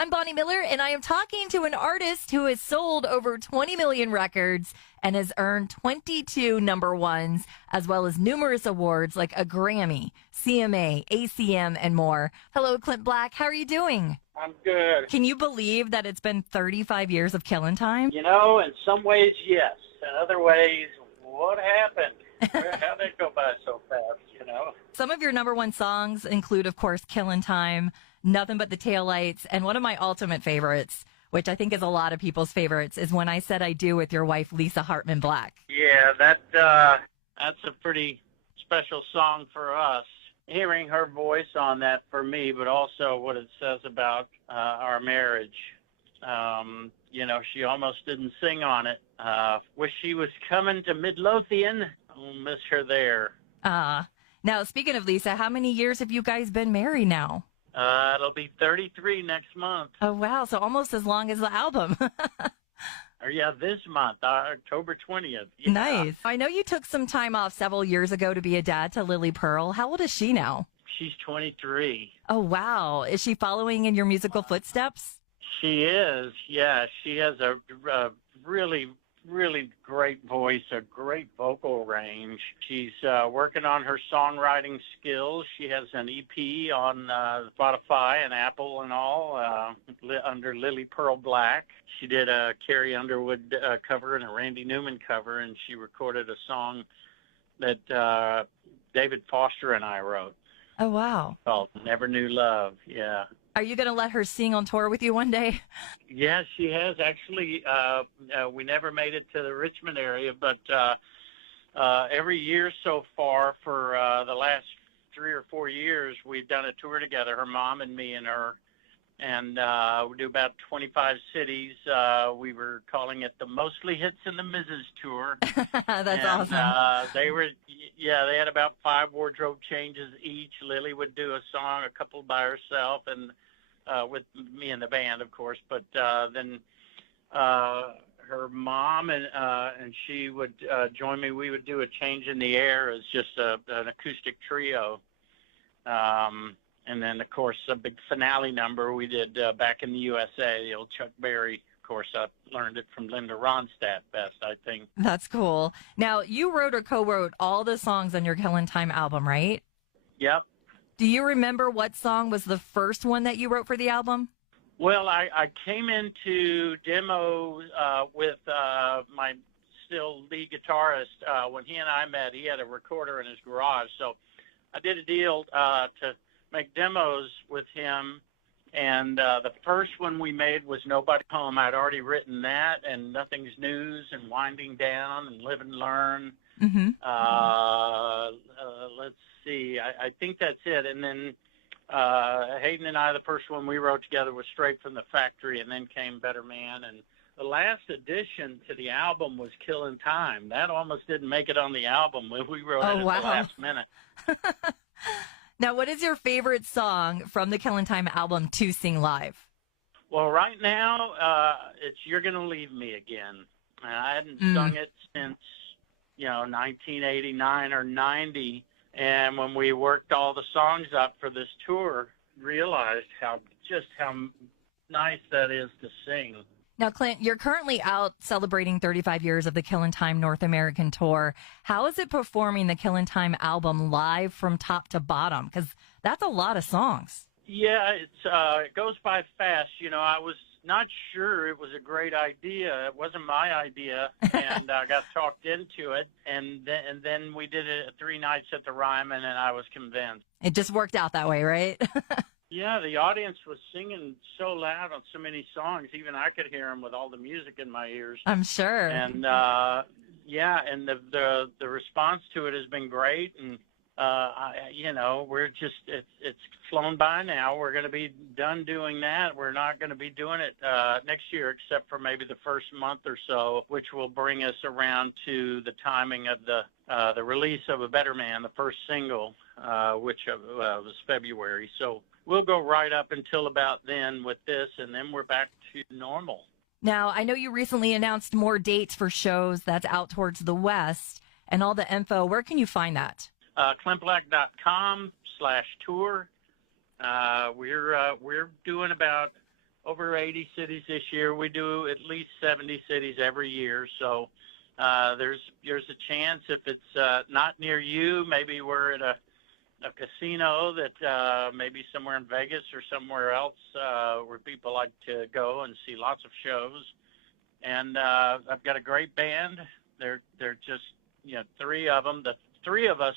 I'm Bonnie Miller, and I am talking to an artist who has sold over 20 million records and has earned 22 number ones, as well as numerous awards like a Grammy, CMA, ACM, and more. Hello, Clint Black. How are you doing? I'm good. Can you believe that it's been 35 years of Killin Time? You know, in some ways, yes. In other ways, what happened? How'd that go by so fast, you know? Some of your number one songs include, of course, Killin Time, Nothing But the Taillights, and one of my ultimate favorites, which I think is a lot of people's favorites, is When I Said I Do with your wife, Lisa Hartman Black. Yeah, that's a pretty special song for us. Hearing her voice on that for me, but also what it says about our marriage. You know, she almost didn't sing on it. Wish she was coming to Midlothian. I'll miss her there. Now, speaking of Lisa, how many years have you guys been married now? It'll be 33 next month. Oh, wow. So almost as long as the album. Yeah, this month, October 20th. Yeah. Nice. I know you took some time off several years ago to be a dad to Lily Pearl. How old is she now? She's 23. Oh, wow. Is she following in your musical footsteps? She is, yeah. She has a really great voice, a great vocal range. She's working on her songwriting skills. She has an EP on Spotify and Apple and all under Lily Pearl Black. She did a Carrie Underwood cover and a Randy Newman cover, and she recorded a song that David Foster and I wrote. Oh, wow. Called Never Knew Love, yeah. Are you going to let her sing on tour with you one day? Yeah, she has actually. We never made it to the Richmond area, but every year so far for the last 3 or 4 years, we've done a tour together, her mom and me and her, and we do about 25 cities. We were calling it the Mostly Hits and the Mrs. Tour. That's awesome. They had about 5 wardrobe changes each. Lily would do a song, a couple by herself, and with me and the band, of course. But then her mom and she would join me. We would do a Change in the Air as just an acoustic trio. And then, of course, a big finale number we did Back in the USA, the old Chuck Berry. Of course, I learned it from Linda Ronstadt best, I think. That's cool. Now, you wrote or co-wrote all the songs on your Killin Time album, right? Yep. Do you remember what song was the first one that you wrote for the album? Well, I came into demos with my still lead guitarist. When he and I met, he had a recorder in his garage. So I did a deal to make demos with him. And the first one we made was Nobody Home. I'd already written that, and Nothing's News, and Winding Down, and Live and Learn. Mm-hmm. Let's see. I think that's it. And then Hayden and I, the first one we wrote together was Straight from the Factory, and then came Better Man. And the last addition to the album was Killin Time. That almost didn't make it on the album. We wrote it at the last minute. Now, what is your favorite song from the Killin Time album to sing live? Well, right now, it's You're Gonna Leave Me Again. I hadn't sung it since, 1989 or 90. And when we worked all the songs up for this tour, realized how nice that is to sing. Now, Clint, you're currently out celebrating 35 years of the Killin Time North American tour. How is it performing the Killin Time album live from top to bottom? Because that's a lot of songs. Yeah, it goes by fast. I was not sure it was a great idea. It wasn't my idea, and I got talked into it. And then we did it 3 nights at the Ryman, and I was convinced. It just worked out that way, right? Yeah, the audience was singing so loud on so many songs, even I could hear them with all the music in my ears. I'm sure. And and the response to it has been great. And we're just it's flown by now. We're going to be done doing that. We're not going to be doing it next year, except for maybe the first month or so, which will bring us around to the timing of the release of A Better Man, the first single, which was February. So we'll go right up until about then with this, and then we're back to normal. Now, I know you recently announced more dates for shows that's out towards the West and all the info. Where can you find that? ClintBlack.com/tour. We're doing about over 80 cities this year. We do at least 70 cities every year. So there's a chance if it's not near you, maybe we're at a casino that maybe somewhere in Vegas or somewhere else where people like to go and see lots of shows. And I've got a great band. They're just, three of them. The three of us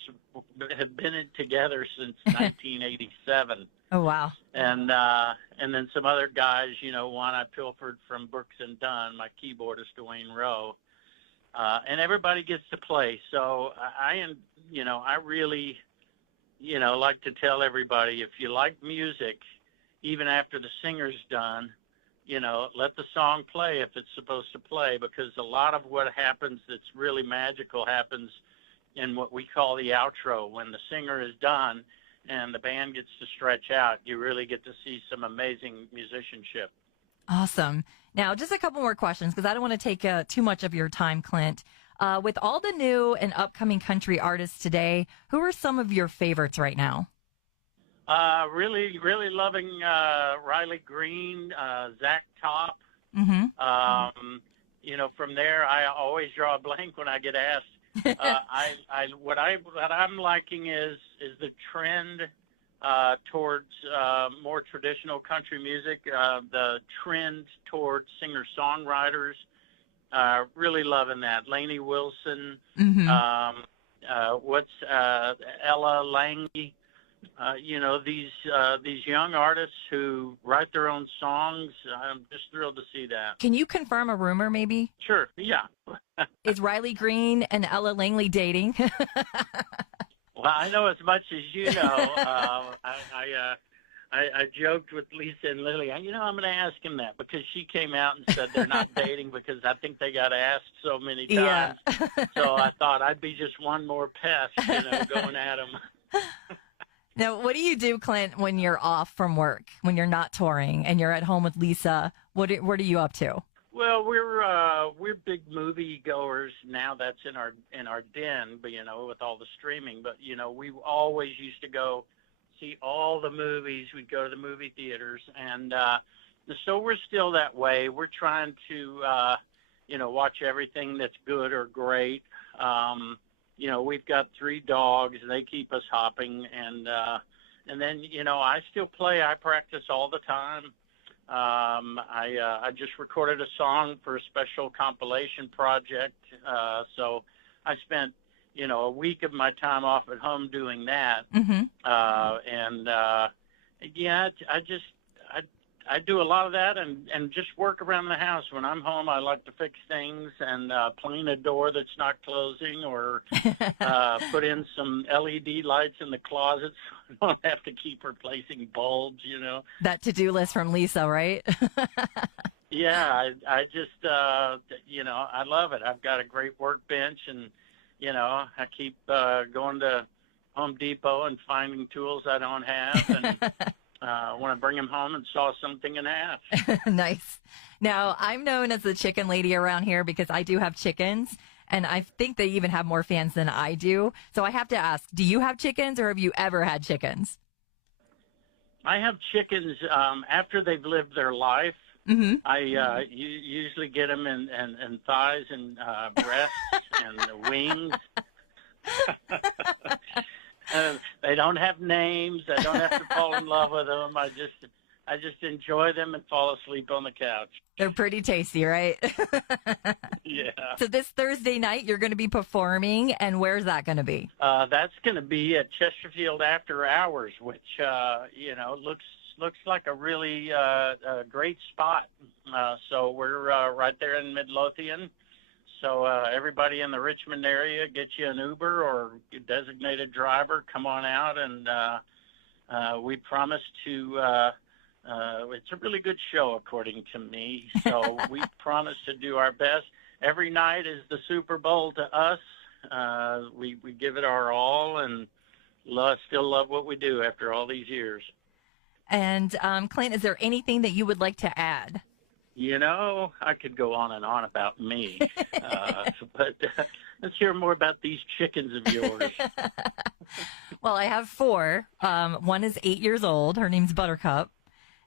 have been together since 1987. Oh, wow. And then some other guys, one I pilfered from Brooks and Dunn, my keyboardist, Dwayne Rowe. And everybody gets to play. So I really, like to tell everybody, if you like music, even after the singer's done, let the song play if it's supposed to play, because a lot of what happens that's really magical happens in what we call the outro. When the singer is done and the band gets to stretch out, you really get to see some amazing musicianship. Awesome. Now, just a couple more questions, because I don't want to take too much of your time, Clint. With all the new and upcoming country artists today, who are some of your favorites right now? Really, really loving Riley Green, Zach Top. Mm-hmm. From there, I always draw a blank when I get asked. What I'm liking is the trend towards more traditional country music. The trend towards singer-songwriters. Really loving that. Lainey Wilson. Mm-hmm. Ella Langley. These young artists who write their own songs. I'm just thrilled to see that. Can you confirm a rumor, maybe? Sure. Yeah. Is Riley Green and Ella Langley dating? Well, I know as much as you know. I joked with Lisa and Lily. I'm going to ask him that, because she came out and said they're not dating because I think they got asked so many times. Yeah. So I thought I'd be just one more pest, going at him. Now, what do you do, Clint, when you're off from work, when you're not touring and you're at home with Lisa? What are you up to? Well, we're big movie goers now. That's in our den, but with all the streaming. But we always used to go see all the movies. We'd go to the movie theaters, and so we're still that way. We're trying to watch everything that's good or great. We've got 3 dogs, and they keep us hopping. And then, I still play. I practice all the time. I just recorded a song for a special compilation project. So I spent, a week of my time off at home doing that. Mm-hmm. I do a lot of that and just work around the house. When I'm home, I like to fix things and clean a door that's not closing, or put in some LED lights in the closets so I don't have to keep replacing bulbs, That to-do list from Lisa, right? Yeah, I just, I love it. I've got a great workbench, and, I keep going to Home Depot and finding tools I don't have, and when I bring them home and saw something in half. Nice. Now, I'm known as the chicken lady around here because I do have chickens, and I think they even have more fans than I do. So I have to ask, do you have chickens, or have you ever had chickens? I have chickens after they've lived their life. Mm-hmm. I usually get them in thighs and breasts and wings. They don't have names. I don't have to fall in love with them. I just enjoy them and fall asleep on the couch. They're pretty tasty, right? Yeah. So this Thursday night, you're going to be performing, and where's that going to be? That's going to be at Chesterfield After Hours, which looks like a really great spot. So we're right there in Midlothian. So everybody in the Richmond area, get you an Uber or a designated driver, come on out, and we promise to it's a really good show, according to me. So we promise to do our best. Every night is the Super Bowl to us. We give it our all, and still love what we do after all these years. And Clint, is there anything that you would like to add? I could go on and on about me, but let's hear more about these chickens of yours. Well, I have 4. One is 8 years old. Her name's Buttercup.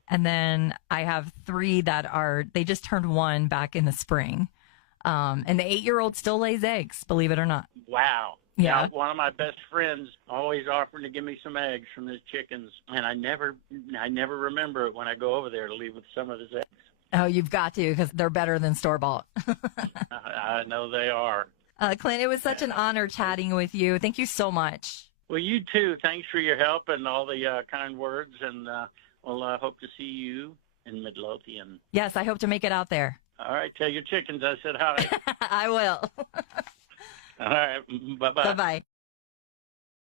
And then I have 3 they just turned 1 back in the spring. And the 8-year-old still lays eggs, believe it or not. Wow. Yeah. Now, one of my best friends always offering to give me some eggs from his chickens, and I never remember it when I go over there to leave with some of his eggs. Oh, you've got to, because they're better than store-bought. I know they are. Clint, it was such an honor chatting with you. Thank you so much. Well, you too. Thanks for your help and all the kind words, and I hope to see you in Midlothian. Yes, I hope to make it out there. All right, tell your chickens I said hi. I will. All right, bye-bye. Bye-bye.